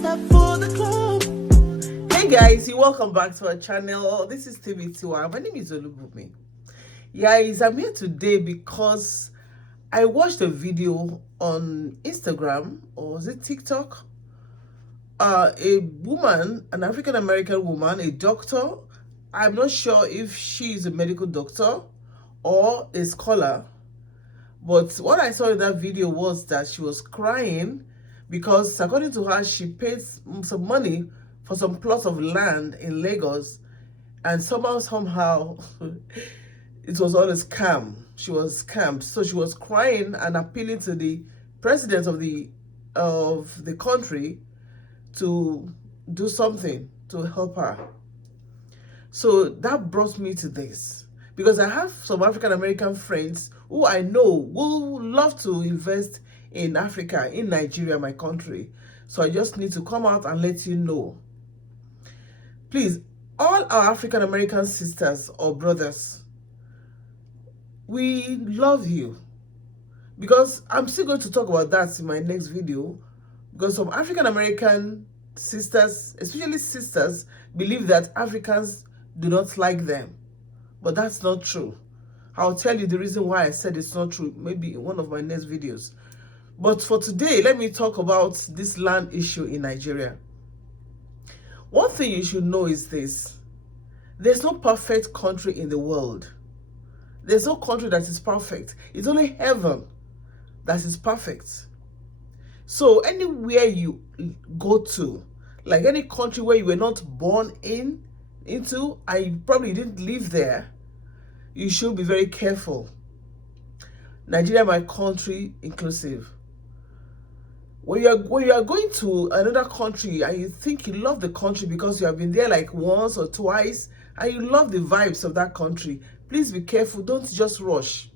step for the club. Hey guys, you welcome back to our channel. This is TVTY. My name is Olubumi. Guys, I'm here today because I watched a video on Instagram, or was it TikTok? A woman, an African American woman, a doctor. I'm not sure if she is a medical doctor or a scholar, but what I saw in that video was that she was crying because, according to her, she paid some money for some plots of land in Lagos, and somehow it was all a scam. She was scammed. So she was crying and appealing to the president of the country to do something to help her. So that brought me to this, because I have some African American friends who I know will love to invest in Africa, in Nigeria, my country. So I just need to come out and let you know. Please, all our African American sisters or brothers, we love you. Because I'm still going to talk about that in my next video. Because some African American sisters, especially sisters, believe that Africans do not like them. But that's not true. I'll tell you the reason why I said it's not true, maybe in one of my next videos. But for today, let me talk about this land issue in Nigeria. One thing you should know is this: there's no perfect country in the world. There's no country that is perfect. It's only heaven that is perfect. So anywhere you go to, like any country where you were not born into, and you probably didn't live there, you should be very careful. Nigeria, my country, inclusive. When you are going to another country and you think you love the country because you have been there like once or twice and you love the vibes of that country, please be careful. Don't just rush.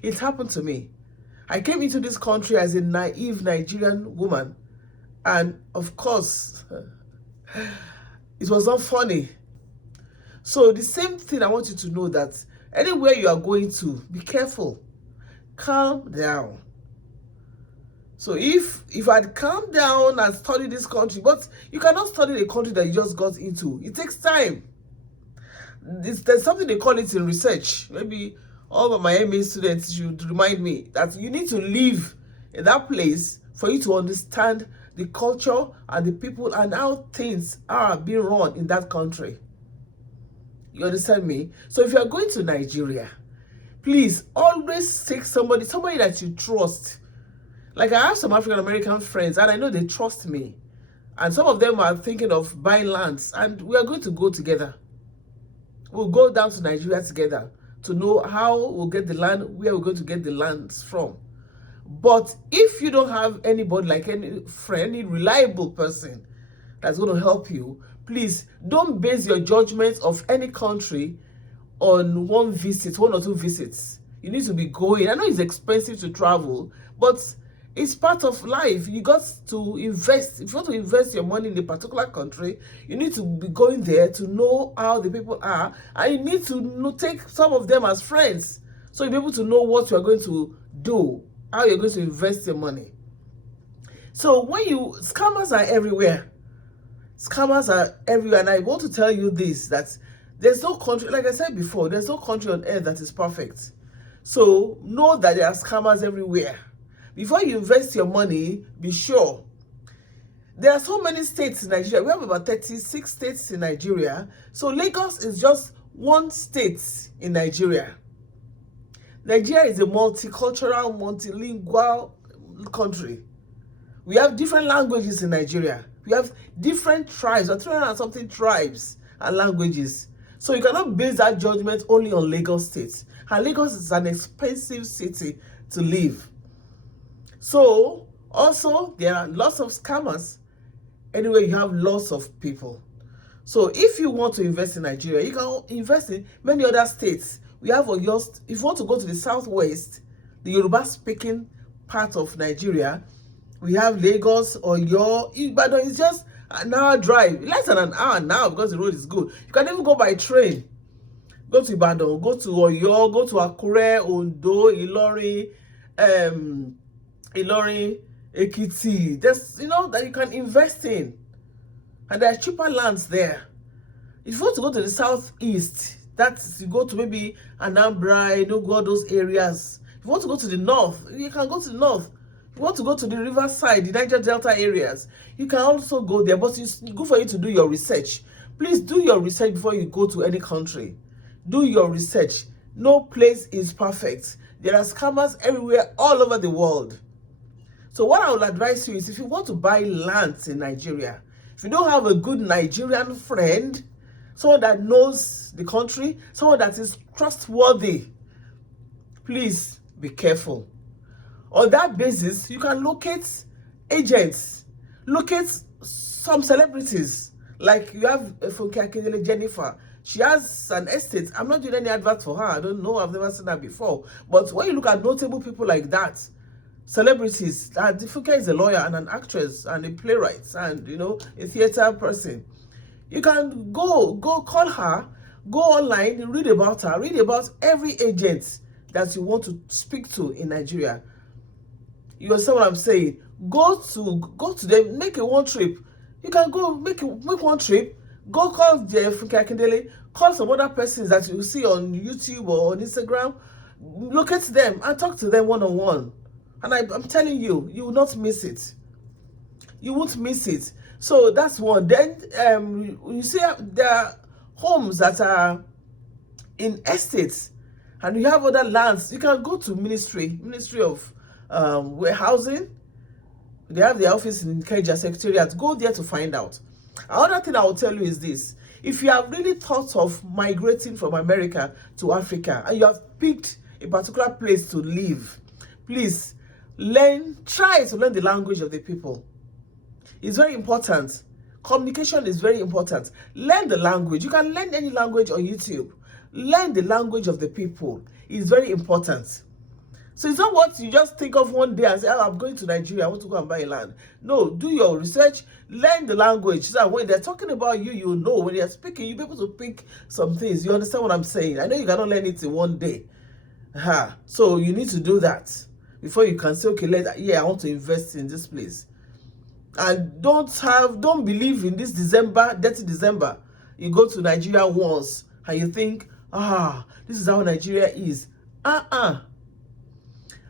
It happened to me. I came into this country as a naive Nigerian woman, and of course, it was not funny. So the same thing, I want you to know that anywhere you are going to, be careful. Calm down. So if I'd calm down and study this country, but you cannot study the country that you just got into. It takes time. There's something they call it in research. Maybe all of my MA students should remind me that you need to live in that place for you to understand the culture and the people and how things are being run in that country. You understand me? So if you are going to Nigeria, please always seek somebody that you trust. Like, I have some African American friends and I know they trust me. And some of them are thinking of buying lands, and we are going to go together. We'll go down to Nigeria together to know how we'll get the land, where we're going to get the lands from. But if you don't have anybody, like any friend, any reliable person that's going to help you, please don't base your judgment of any country on one visit, one or two visits. You need to be going. I know it's expensive to travel, but it's part of life. You got to invest. If you want to invest your money in a particular country, you need to be going there to know how the people are, and you need to take some of them as friends, so you'll be able to know what you are going to do, how you're going to invest your money. So scammers are everywhere. Scammers are everywhere, and I want to tell you this, that there's no country, like I said before, there's no country on earth that is perfect. So know that there are scammers everywhere. Before you invest your money, be sure. There are so many states in Nigeria. We have about 36 states in Nigeria. So Lagos is just one state in Nigeria. Nigeria is a multicultural, multilingual country. We have different languages in Nigeria. We have different tribes, or 300 and something tribes and languages. So you cannot base that judgment only on Lagos State. And Lagos is an expensive city to live. So also, there are lots of scammers. Anyway, you have lots of people. So if you want to invest in Nigeria, you can invest in many other states. We have if you want to go to the southwest, the Yoruba-speaking part of Nigeria, we have Lagos, or Ibadan is just an hour drive, less than an hour now because the road is good. You can even go by train. Go to Ibadan, go to Oyo, go to Akure, Ondo, Ilorin, Ekiti. There's, that you can invest in. And there are cheaper lands there. If you want to go to the southeast, that's you go to maybe Anambra, go all those areas. If you want to go to the north, you can go to the north. If you want to go to the riverside, the Niger Delta areas, you can also go there. But it's good for you to do your research. Please do your research before you go to any country. Do your research. No place is perfect. There are scammers everywhere, all over the world. So what I would advise you is, if you want to buy lands in Nigeria, if you don't have a good Nigerian friend, someone that knows the country, someone that is trustworthy, please be careful. On that basis, you can locate agents, locate some celebrities. Like you have Funke Akindele Jennifer. She has an estate. I'm not doing any advert for her. I don't know. I've never seen her before. But when you look at notable people like that, celebrities, Funke is a lawyer and an actress and a playwright and, a theater person. You can go call her, go online, read about her, read about every agent that you want to speak to in Nigeria. You understand what I'm saying? Go to them, make a one trip. You can go make one trip, go call the Funke Akindele, call some other persons that you see on YouTube or on Instagram, locate them and talk to them one-on-one. And I'm telling you, you will not miss it. You won't miss it. So that's one. Then you see there are homes that are in estates, and you have other lands. You can go to Ministry of Warehousing. They have their office in Ikeja Secretariat. Go there to find out. Another thing I will tell you is this: if you have really thought of migrating from America to Africa and you have picked a particular place to live, please try to learn the language of the people. It's very important. Communication is very important. Learn the language. You can learn any language on YouTube. Learn the language of the people. It's very important. So it's not what you just think of one day and say, oh, I'm going to Nigeria, I want to go and buy land. No, do your research, learn the language, so that when they're talking about you, you know. When they're speaking, you'll be able to pick some things. You understand what I'm saying? I know you cannot learn it in one day. So you need to do that before you can say, okay, I want to invest in this place. And don't believe in this dirty December. You go to Nigeria once and you think, this is how Nigeria is.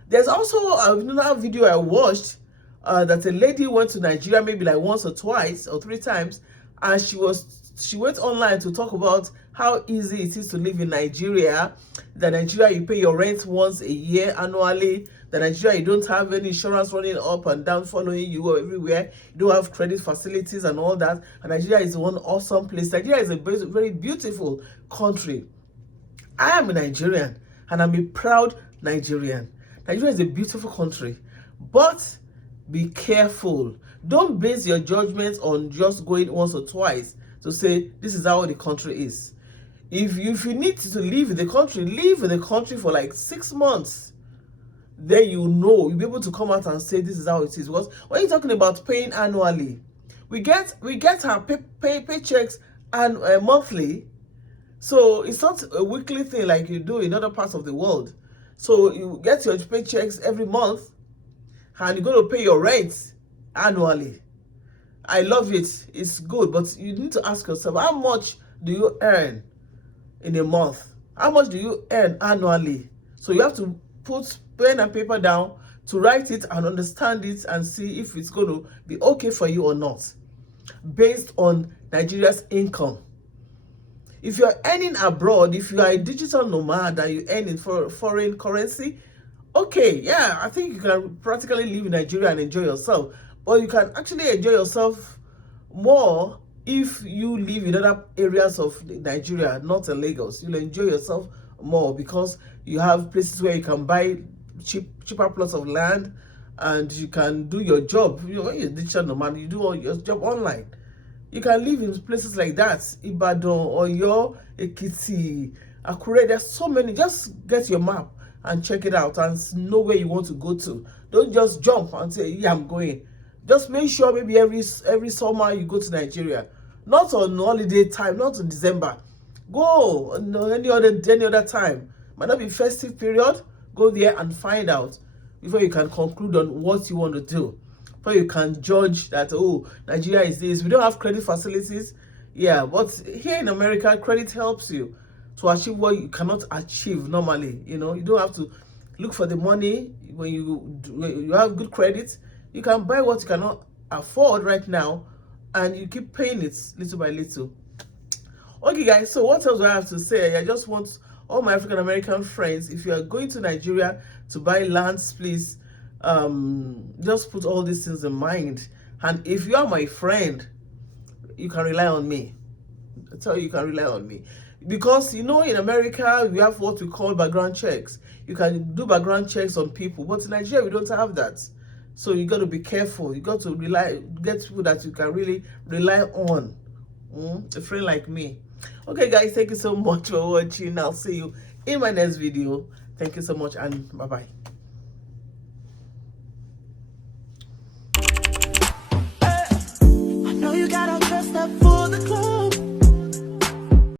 There's also another video I watched that a lady went to Nigeria maybe like once or twice or 3 times, and she went online to talk about how easy it is to live in Nigeria. That Nigeria, you pay your rent once a year annually. That Nigeria, you don't have any insurance running up and down following you everywhere. You don't have credit facilities and all that. And Nigeria is one awesome place. Nigeria is a very beautiful country. I am a Nigerian and I'm a proud Nigerian. Nigeria is a beautiful country, but be careful. Don't base your judgment on just going once or twice to say this is how the country is. If you need to live in the country, live in the country for like 6 months. Then you'll be able to come out and say this is how it is. Because when you're talking about paying annually, we get our paychecks and monthly. So it's not a weekly thing like you do in other parts of the world. So you get your paychecks every month and you're going to pay your rent annually. I love it. It's good. But you need to ask yourself, how much do you earn in a month? How much do you earn annually? So you have to put pen and paper down to write it and understand it and see if it's going to be okay for you or not, based on Nigeria's income. If you're earning abroad, if you are a digital nomad and you earn in foreign currency, okay, I think you can practically live in Nigeria and enjoy yourself. But you can actually enjoy yourself more if you live in other areas of Nigeria, not in Lagos. You'll enjoy yourself more because you have places where you can buy cheaper plots of land and you can do your job. When you're a digital nomad, you do all your job online. You can live in places like that, Ibadan, Oyo, Ekiti, Akure. There's so many. Just get your map and check it out and know where you want to go to. Don't just jump and say, yeah, I'm going. Just make sure maybe every summer you go to Nigeria. Not on holiday time, not in December. Go any other time. Might not be festive period. Go there and find out before you can conclude on what you want to do. before you can judge that, oh, Nigeria is this. We don't have credit facilities. Yeah, but here in America, credit helps you to achieve what you cannot achieve normally. You know, you don't have to look for the money. When you have good credit, you can buy what you cannot afford right now, and you keep paying it little by little. Okay, guys, so what else do I have to say? I just want all my African American friends, if you are going to Nigeria to buy lands, please just put all these things in mind. And if you are my friend, you can rely on me. I tell you, you can rely on me. Because, you know, in America, we have what we call background checks. You can do background checks on people, but in Nigeria, we don't have that. So you got to be careful. You got to get people that you can really rely on. A friend like me. Okay, guys, thank you so much for watching. I'll see you in my next video. Thank you so much, and bye-bye.